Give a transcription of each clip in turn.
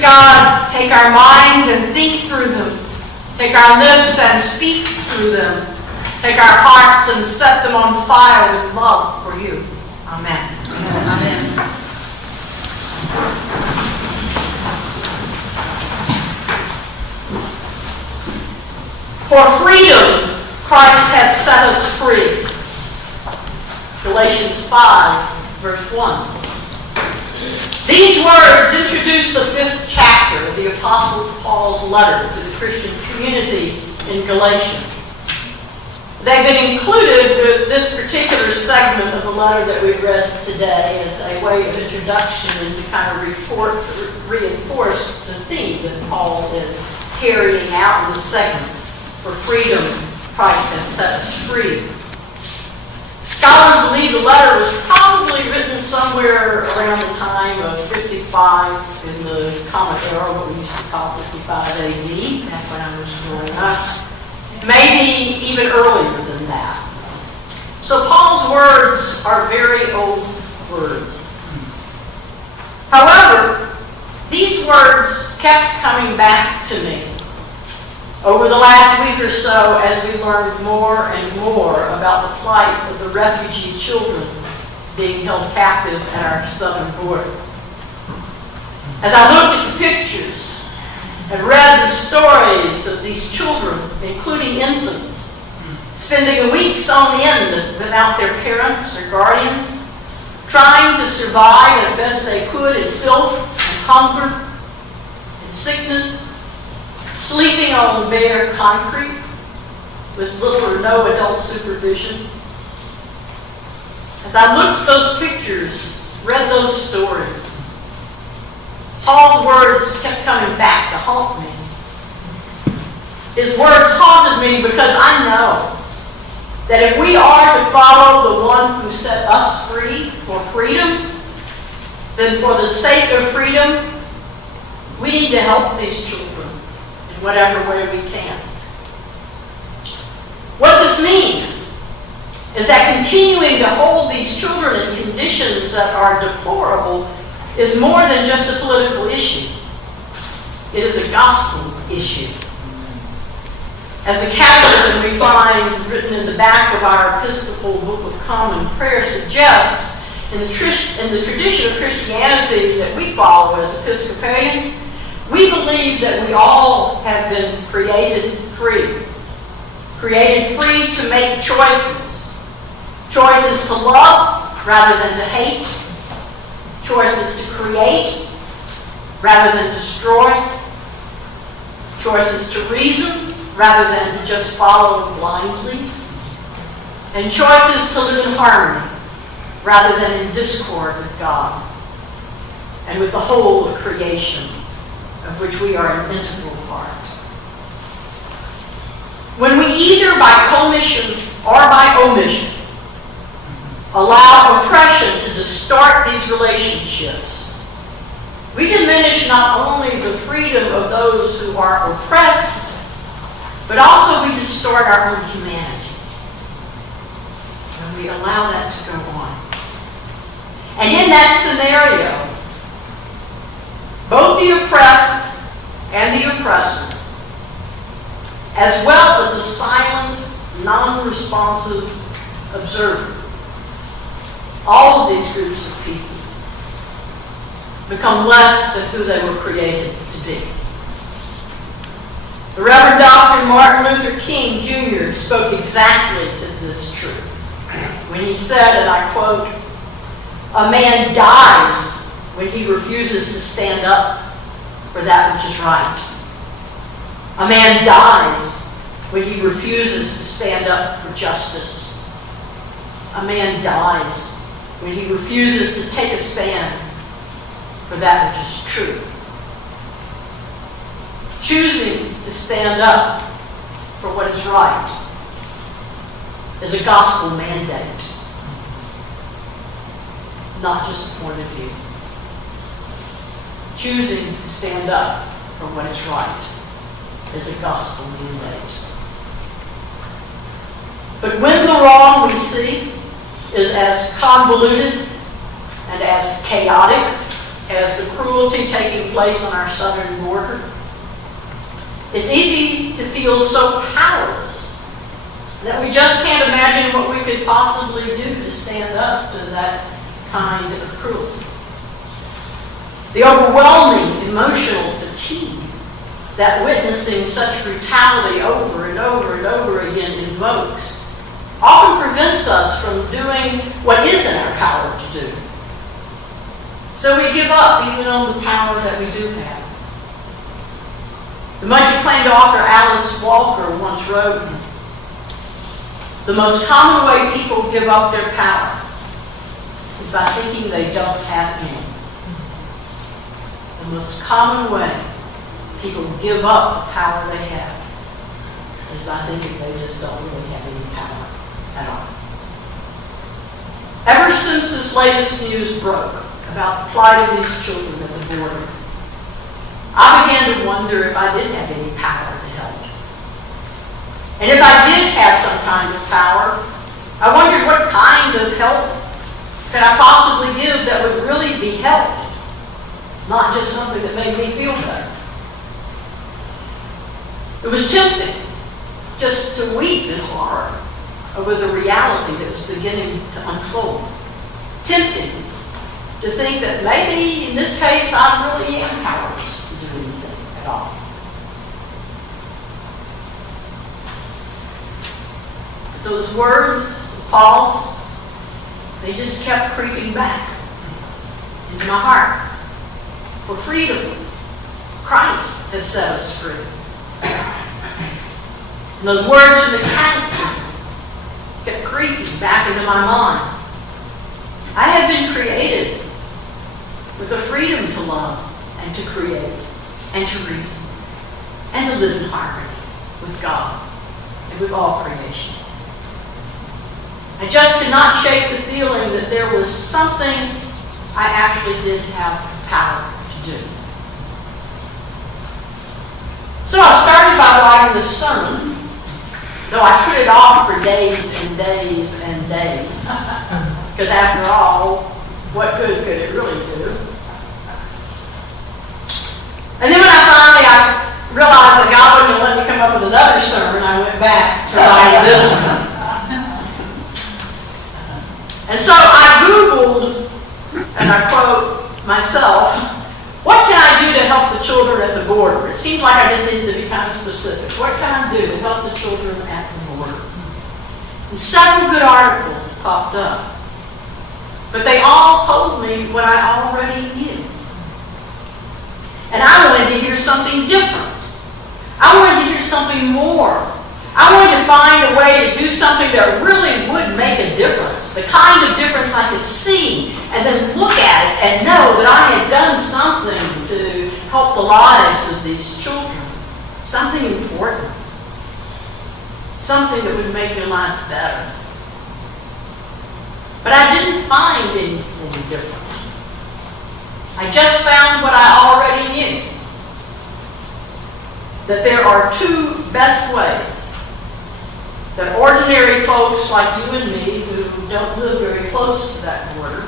truths, God, take our minds and think through them. Take our lips and speak through them. Take our hearts and set them on fire with love for you. Amen. Amen. For freedom, Christ has set us free. Galatians 5, verse 1. These words introduce the 5th chapter of the Apostle Paul's letter to the Christian community in Galatia. They've been included with this particular segment of the letter that we read today as a way of introduction and to kind of reinforce the theme that Paul is carrying out in this segment. For freedom, Christ has set us free. Scholars believe the letter was probably written somewhere around the time of 55 in the Common Era, what we used to call 55 AD, back when I was growing up. Maybe even earlier than that. So Paul's words are very old words. However, these words kept coming back to me over the last week or so as we learned more and more about the plight of the refugee children being held captive at our southern border. As I looked at the pictures and read the stories of these children, including infants, spending weeks on end without their parents or guardians, trying to survive as best they could in filth and hunger and sickness, sleeping on bare concrete with little or no adult supervision. As I looked at those pictures, read those stories, Paul's words kept coming back to haunt me. His words haunted me because I know that if we are to follow the one who set us free for freedom, then for the sake of freedom, we need to help these children in whatever way we can. What this means is that continuing to hold these children in conditions that are deplorable is more than just a political issue. It is a gospel issue. As the catechism we find written in the back of our Episcopal Book of Common Prayer suggests, in the tradition of Christianity that we follow as Episcopalians, we believe that we all have been created free. Created free to make choices. Choices to love rather than to hate. Choices to create rather than destroy. Choices to reason rather than to just follow blindly. And choices to live in harmony rather than in discord with God and with the whole of creation, of which we are an integral part. When we either by commission or by omission allow oppression to distort these relationships, we diminish not only the freedom of those who are oppressed, but also we distort our own humanity when we allow that to go on. And in that scenario, both the oppressed and the oppressor, as well as the silent, non-responsive observer, all of these groups of people become less than who they were created to be. The Reverend Dr. Martin Luther King Jr. spoke exactly to this truth when he said, and I quote, "A man dies when he refuses to stand up for that which is right. A man dies when he refuses to stand up for justice. A man dies when he refuses to take a stand for that which is true." Choosing to stand up for what is right is a gospel mandate, not just a point of view. Choosing to stand up for what is right is a gospel mandate. But when the wrong we see is as convoluted and as chaotic as the cruelty taking place on our southern border. It's easy to feel so powerless that we just can't imagine what we could possibly do to stand up to that kind of cruelty. The overwhelming emotional fatigue that witnessing such brutality over and over and over again invokes often prevents us from doing what is in our power to do. So we give up even on the power that we do have. The much acclaimed author Alice Walker once wrote, "The most common way people give up their power is by thinking they don't have any." The most common way people give up the power they have is by thinking they just don't really have any power at all. Ever since this latest news broke about the plight of these children at the border, I began to wonder if I did have any power to help. And if I did have some kind of power, I wondered what kind of help could I possibly give that would really be help, not just something that made me feel better. It was tempting just to weep in horror over the reality that was beginning to unfold. Tempting to think that maybe in this case I really am powerless to do anything at all. But those words of Paul's, they just kept creeping back into my heart. For freedom, Christ has set us free. And those words from the catechism kept creeping back into my mind. I have been created with the freedom to love and to create and to reason and to live in harmony with God and with all creation. I just could not shake the feeling that there was something I actually did have power to do. So I started by writing this sermon, though I put it off for days and days and days. Because after all, what good could it really do? And then when I realized that God wasn't going to let me come up with another sermon, I went back to writing this one. And so I Googled, and I quote myself, what can I do to help the children at the border? It seemed like I just needed to be kind of specific. What can I do to help the children at the border? And several good articles popped up. But they all told me what I already knew. And I wanted to hear something different. I wanted to hear something more. I wanted to find a way to do something that really would make a difference. The kind of difference I could see and then look at it and know that I had done something to help the lives of these children. Something important. Something that would make their lives better. But I didn't find anything different. I just found what I already knew. That there are two best ways that ordinary folks like you and me who don't live very close to that border,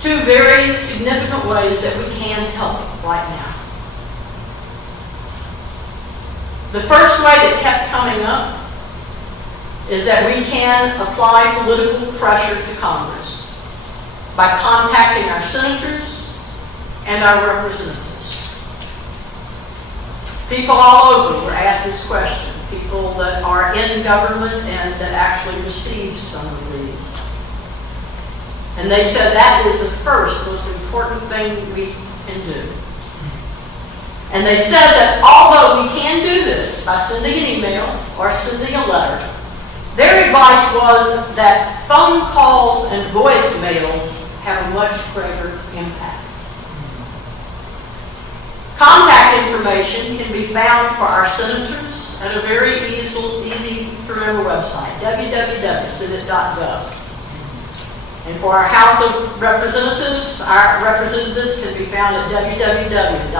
two very significant ways that we can help right now. The first way that kept coming up is that we can apply political pressure to Congress by contacting our senators and our representatives. People all over were asked this question. People that are in government and that actually receive some relief. And they said that is the first most important thing we can do. And they said that although we can do this by sending an email or sending a letter, their advice was that phone calls and voicemails have a much greater impact. Contact information can be found for our senators at a very easy to remember website, www.senate.gov. And for our House of Representatives, our representatives can be found at www.house.gov.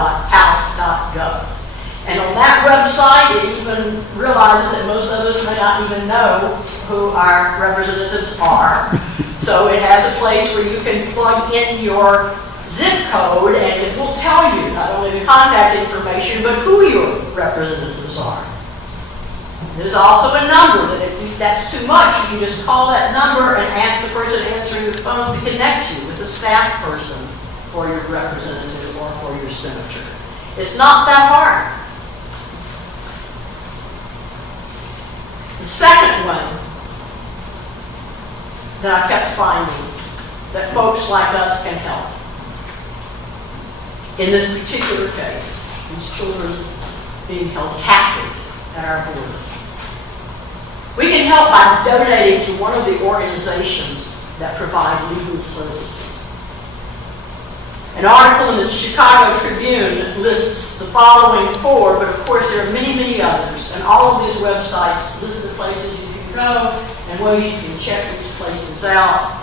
And on that website, it even realizes that most of us may not even know who our representatives are. So it has a place where you can plug in your zip code and it will tell you not only the contact information, but who your representatives are. There's also a number that if that's too much, you can just call that number and ask the person answering the phone to connect you with a staff person for your representative or for your senator. It's not that hard. The second one that I kept finding that folks like us can help. In this particular case, these children being held captive at our border. We can help by donating to one of the organizations that provide legal services. An article in the Chicago Tribune lists the following four, but of course there are many, many others. And all of these websites list the places you can go and ways you can check these places out.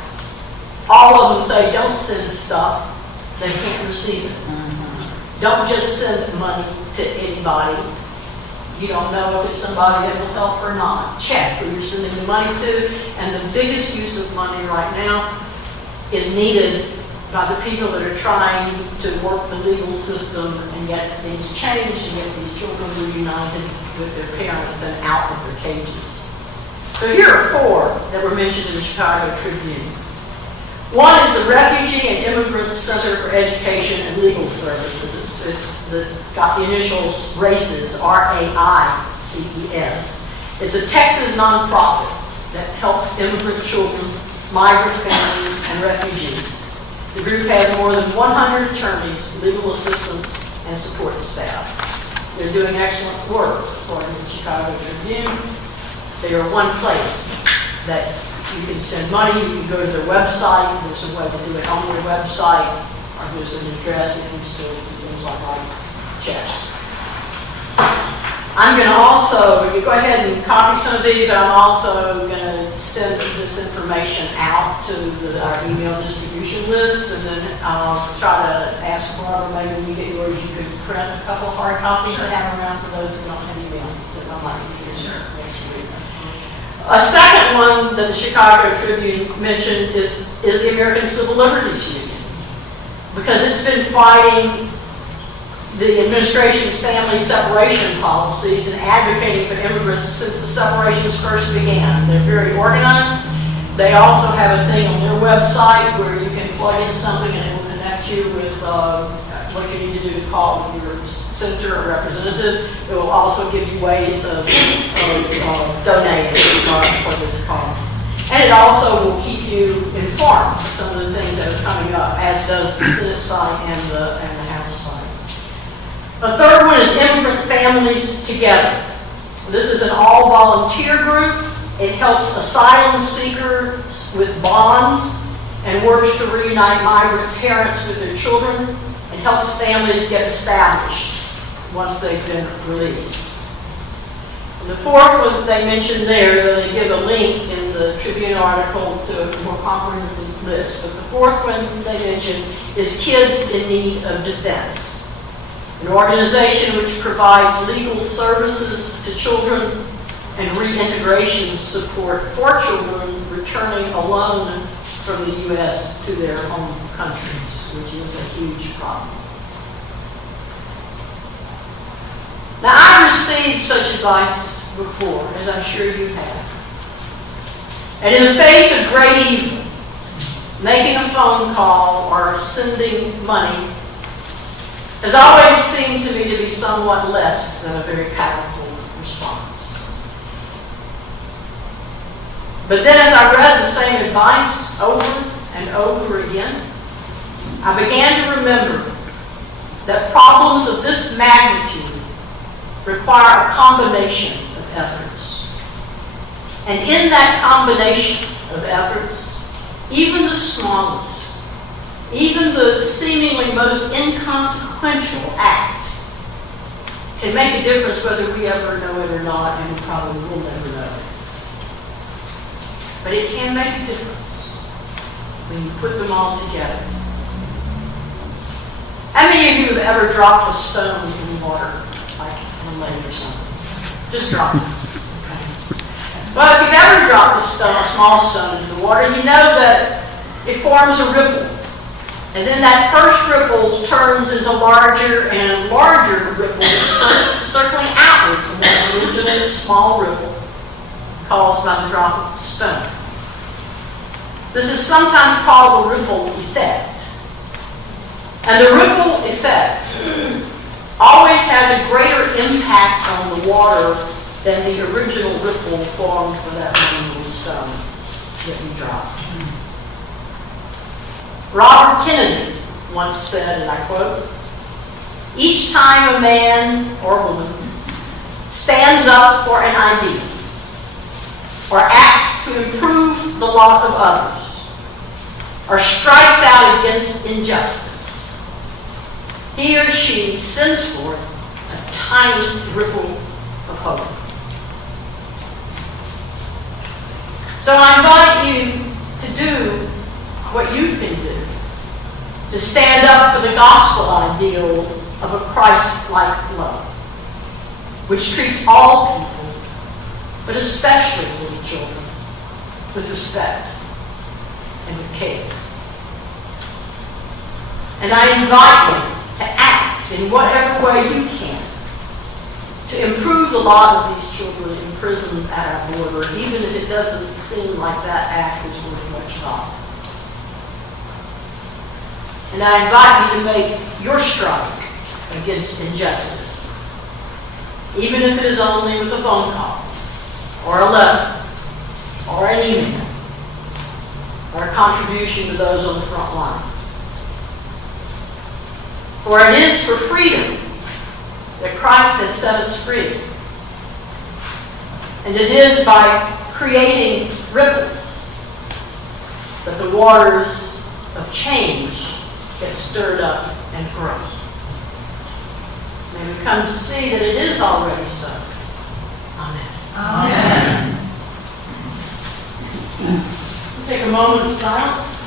All of them say don't send stuff. They can't receive it. Don't just send money to anybody. You don't know if it's somebody that will help or not. Check who you're sending the money to. And the biggest use of money right now is needed by the people that are trying to work the legal system and get things changed and get these children reunited with their parents and out of their cages. So here are four that were mentioned in the Chicago Tribune. One is the Refugee and Immigrant Center for Education and Legal Services. It's got the initials RACES, R-A-I-C-E-S. It's a Texas nonprofit that helps immigrant children, migrant families, and refugees. The group has more than 100 attorneys, legal assistants, and support staff. They're doing excellent work, according to the Chicago Tribune. They are one place that you can send money, you can go to their website, there's a way to do it on their website, or there's an address if you still do things like write checks. I'm going to also, you go ahead and copy some of these, but I'm also going to send this information out to our email distribution list, and then I'll try to ask Barbara, maybe when you get yours, you could print a couple hard copies to have around for those who don't have email, because I might be here next week. A second one that the Chicago Tribune mentioned is the American Civil Liberties Union, because it's been fighting the administration's family separation policies and advocating for immigrants since the separations first began. They're very organized. They also have a thing on their website where you can plug in something and it will connect you with what you need to do to call your senator or representative. It will also give you ways of donating for this cause. And it also will keep you informed of some of the things that are coming up, as does the Senate side and the House side. The third one is Immigrant Families Together. This is an all-volunteer group. It helps asylum seekers with bonds and works to reunite migrant parents with their children and helps families get established once they've been released. And the fourth one that they mentioned there, they give a link in the Tribune article to a more comprehensive list, but the fourth one they mentioned is Kids in Need of Defense, an organization which provides legal services to children and reintegration support for children returning alone from the U.S. to their home countries, which is a huge problem. Now, I've received such advice before, as I'm sure you have. And in the face of great evil, making a phone call or sending money has always seemed to me to be somewhat less than a very powerful response. But then as I read the same advice over and over again, I began to remember that problems of this magnitude require a combination of efforts. And in that combination of efforts, even the smallest, even the seemingly most inconsequential act can make a difference whether we ever know it or not, and we probably will never know it. But it can make a difference when you put them all together. How many of you have ever dropped a stone in water, like on a lake or something? Just drop it. Okay. Well, if you've ever dropped a small stone into the water, you know that it forms a ripple. And then that first ripple turns into larger and larger ripples circling outward from that original small ripple caused by the drop of the stone. This is sometimes called the ripple effect. And the ripple effect always has a greater impact on the water than the original ripple formed by that one little stone that we dropped. Robert Kennedy once said, and I quote, "Each time a man or woman stands up for an idea or acts to improve the lot of others or strikes out against injustice, he or she sends forth a tiny ripple of hope." So I invite you to do what you can do to stand up for the gospel ideal of a Christ-like love, which treats all people, but especially little children, with respect and with care. And I invite you to act in whatever way you can to improve the lot of these children imprisoned at our border, even if it doesn't seem like that act is worth much thought. And I invite you to make your strike against injustice, even if it is only with a phone call, or a letter, or an email, or a contribution to those on the front line. For it is for freedom that Christ has set us free. And it is by creating ripples that the waters of change get stirred up and grow. May we come to see that it is already so. Amen. Amen. Take a moment of silence.